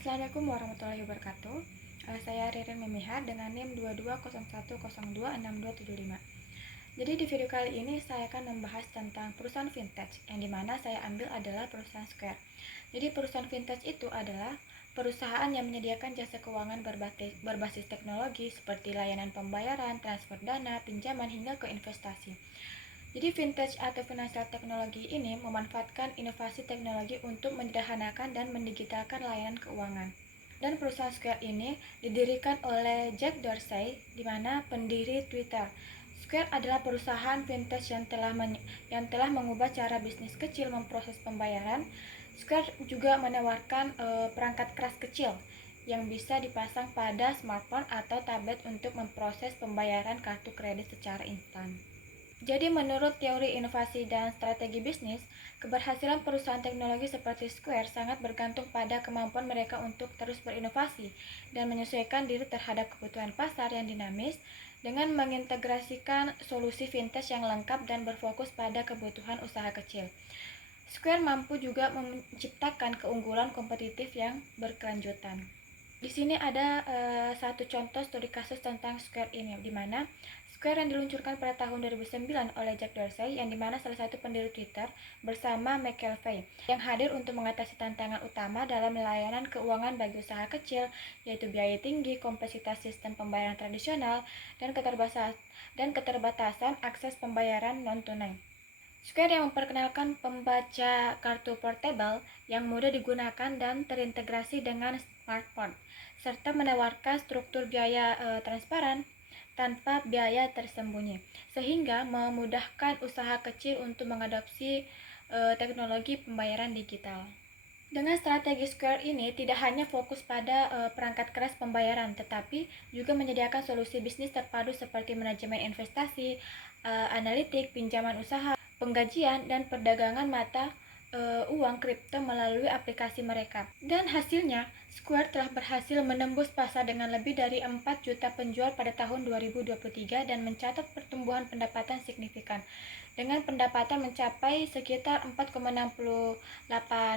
Assalamualaikum warahmatullahi wabarakatuh. Saya Ririn Mimiha dengan NIM 2201026275. Jadi di video kali ini saya akan membahas tentang perusahaan vintage, yang dimana saya ambil adalah perusahaan Square. Jadi perusahaan vintage itu adalah perusahaan yang menyediakan jasa keuangan berbasis teknologi seperti layanan pembayaran, transfer dana, pinjaman hingga ke investasi. Jadi vintage atau financial technology ini memanfaatkan inovasi teknologi untuk menyederhanakan dan mendigitalkan layanan keuangan. Dan perusahaan Square ini didirikan oleh Jack Dorsey, di mana pendiri Twitter. Square adalah perusahaan vintage yang telah mengubah cara bisnis kecil memproses pembayaran. Square juga menawarkan perangkat keras kecil yang bisa dipasang pada smartphone atau tablet untuk memproses pembayaran kartu kredit secara instan. Jadi menurut teori inovasi dan strategi bisnis, keberhasilan perusahaan teknologi seperti Square sangat bergantung pada kemampuan mereka untuk terus berinovasi dan menyesuaikan diri terhadap kebutuhan pasar yang dinamis dengan mengintegrasikan solusi vintage yang lengkap dan berfokus pada kebutuhan usaha kecil. Square mampu juga menciptakan keunggulan kompetitif yang berkelanjutan. Di sini ada satu contoh studi kasus tentang Square ini, di mana Square yang diluncurkan pada tahun 2009 oleh Jack Dorsey, yang dimana salah satu pendiri Twitter, bersama McAfee, yang hadir untuk mengatasi tantangan utama dalam layanan keuangan bagi usaha kecil, yaitu biaya tinggi, kompleksitas sistem pembayaran tradisional, dan keterbatasan akses pembayaran non-tunai. Square yang memperkenalkan pembaca kartu portable yang mudah digunakan dan terintegrasi dengan smartphone, serta menawarkan struktur biaya transparan tanpa biaya tersembunyi, sehingga memudahkan usaha kecil untuk mengadopsi teknologi pembayaran digital. Dengan strategi Square ini tidak hanya fokus pada perangkat keras pembayaran, tetapi juga menyediakan solusi bisnis terpadu seperti manajemen investasi, analitik, pinjaman usaha, penggajian, dan perdagangan mata uang kripto melalui aplikasi mereka. Dan hasilnya, Square telah berhasil menembus pasar dengan lebih dari 4 juta penjual pada tahun 2023 dan mencatat pertumbuhan pendapatan signifikan, dengan pendapatan mencapai sekitar 4,68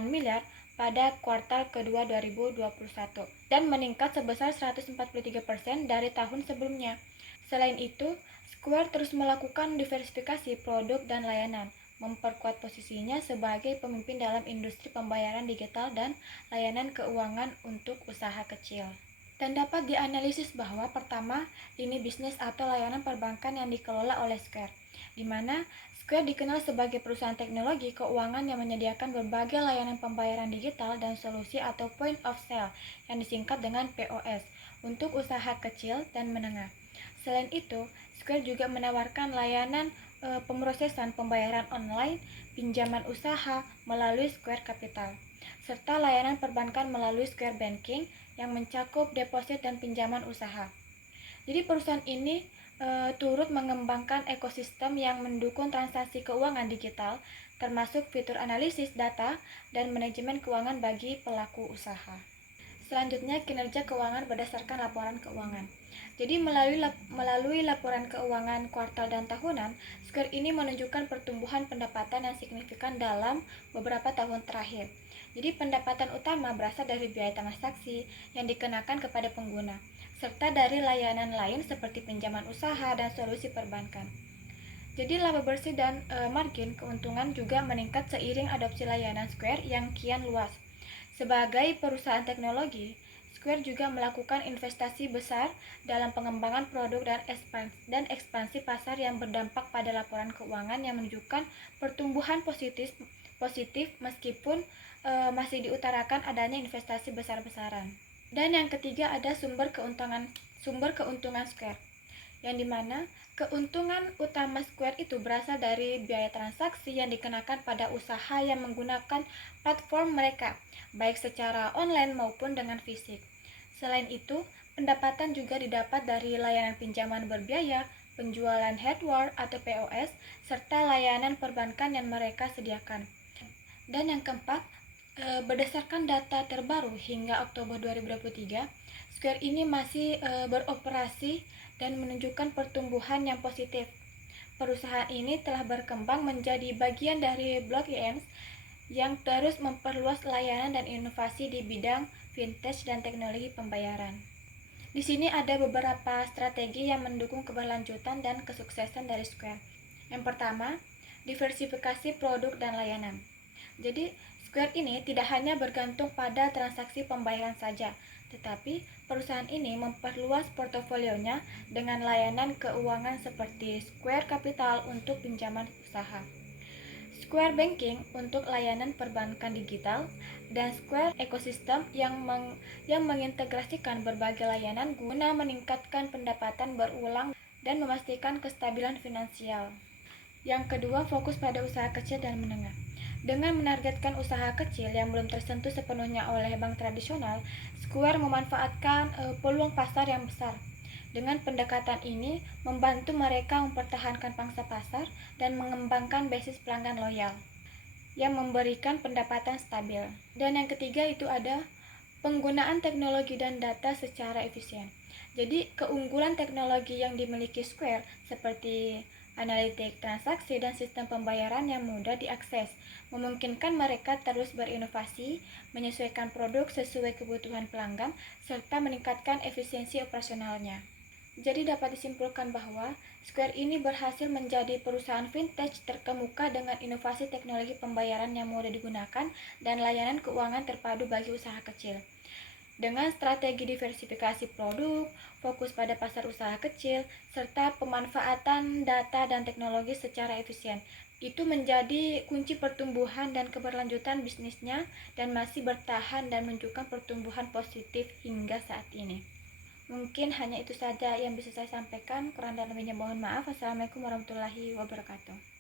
miliar pada kuartal kedua 2021 dan meningkat sebesar 143% dari tahun sebelumnya. Selain itu, Square terus melakukan diversifikasi produk dan layanan, memperkuat posisinya sebagai pemimpin dalam industri pembayaran digital dan layanan keuangan untuk usaha kecil. Dan dapat dianalisis bahwa pertama, lini bisnis atau layanan perbankan yang dikelola oleh Square, di mana Square dikenal sebagai perusahaan teknologi keuangan yang menyediakan berbagai layanan pembayaran digital dan solusi atau point of sale yang disingkat dengan POS untuk usaha kecil dan menengah. Selain itu, Square juga menawarkan layanan pemrosesan pembayaran online, pinjaman usaha melalui Square Capital, serta layanan perbankan melalui Square Banking yang mencakup deposit dan pinjaman usaha. Jadi perusahaan ini turut mengembangkan ekosistem yang mendukung transaksi keuangan digital, termasuk fitur analisis data dan manajemen keuangan bagi pelaku usaha. Selanjutnya, kinerja keuangan berdasarkan laporan keuangan. Jadi melalui laporan keuangan kuartal dan tahunan, Square ini menunjukkan pertumbuhan pendapatan yang signifikan dalam beberapa tahun terakhir. Jadi pendapatan utama berasal dari biaya transaksi yang dikenakan kepada pengguna, serta dari layanan lain seperti pinjaman usaha dan solusi perbankan. Jadi laba bersih dan margin keuntungan juga meningkat seiring adopsi layanan Square yang kian luas. Sebagai perusahaan teknologi, Square juga melakukan investasi besar dalam pengembangan produk dan ekspansi pasar yang berdampak pada laporan keuangan yang menunjukkan pertumbuhan positif meskipun masih diutarakan adanya investasi besar-besaran. Dan yang ketiga ada sumber keuntungan Square, yang dimana keuntungan utama Square itu berasal dari biaya transaksi yang dikenakan pada usaha yang menggunakan platform mereka, baik secara online maupun dengan fisik. Selain itu, pendapatan juga didapat dari layanan pinjaman berbiaya, penjualan hardware atau POS, serta layanan perbankan yang mereka sediakan. Dan yang keempat, berdasarkan data terbaru hingga Oktober 2023, Square ini masih beroperasi dan menunjukkan pertumbuhan yang positif. Perusahaan ini telah berkembang menjadi bagian dari Block yang terus memperluas layanan dan inovasi di bidang vintage, dan teknologi pembayaran. Di sini ada beberapa strategi yang mendukung keberlanjutan dan kesuksesan dari Square. Yang pertama, diversifikasi produk dan layanan. Jadi, Square ini tidak hanya bergantung pada transaksi pembayaran saja, tetapi perusahaan ini memperluas portofolionya dengan layanan keuangan seperti Square Capital untuk pinjaman usaha, Square Banking untuk layanan perbankan digital, dan Square Ecosystem yang mengintegrasikan berbagai layanan guna meningkatkan pendapatan berulang dan memastikan kestabilan finansial. Yang kedua, fokus pada usaha kecil dan menengah. Dengan menargetkan usaha kecil yang belum tersentuh sepenuhnya oleh bank tradisional, Square memanfaatkan peluang pasar yang besar. Dengan pendekatan ini, membantu mereka mempertahankan pangsa pasar dan mengembangkan basis pelanggan loyal yang memberikan pendapatan stabil. Dan yang ketiga itu ada penggunaan teknologi dan data secara efisien. Jadi, keunggulan teknologi yang dimiliki Square seperti analitik transaksi dan sistem pembayaran yang mudah diakses memungkinkan mereka terus berinovasi, menyesuaikan produk sesuai kebutuhan pelanggan, serta meningkatkan efisiensi operasionalnya. Jadi dapat disimpulkan bahwa Square ini berhasil menjadi perusahaan vintage terkemuka dengan inovasi teknologi pembayaran yang mudah digunakan dan layanan keuangan terpadu bagi usaha kecil. Dengan strategi diversifikasi produk, fokus pada pasar usaha kecil, serta pemanfaatan data dan teknologi secara efisien, itu menjadi kunci pertumbuhan dan keberlanjutan bisnisnya dan masih bertahan dan menunjukkan pertumbuhan positif hingga saat ini. Mungkin hanya itu saja yang bisa saya sampaikan. Kurang dan lebihnya mohon maaf. Assalamualaikum warahmatullahi wabarakatuh.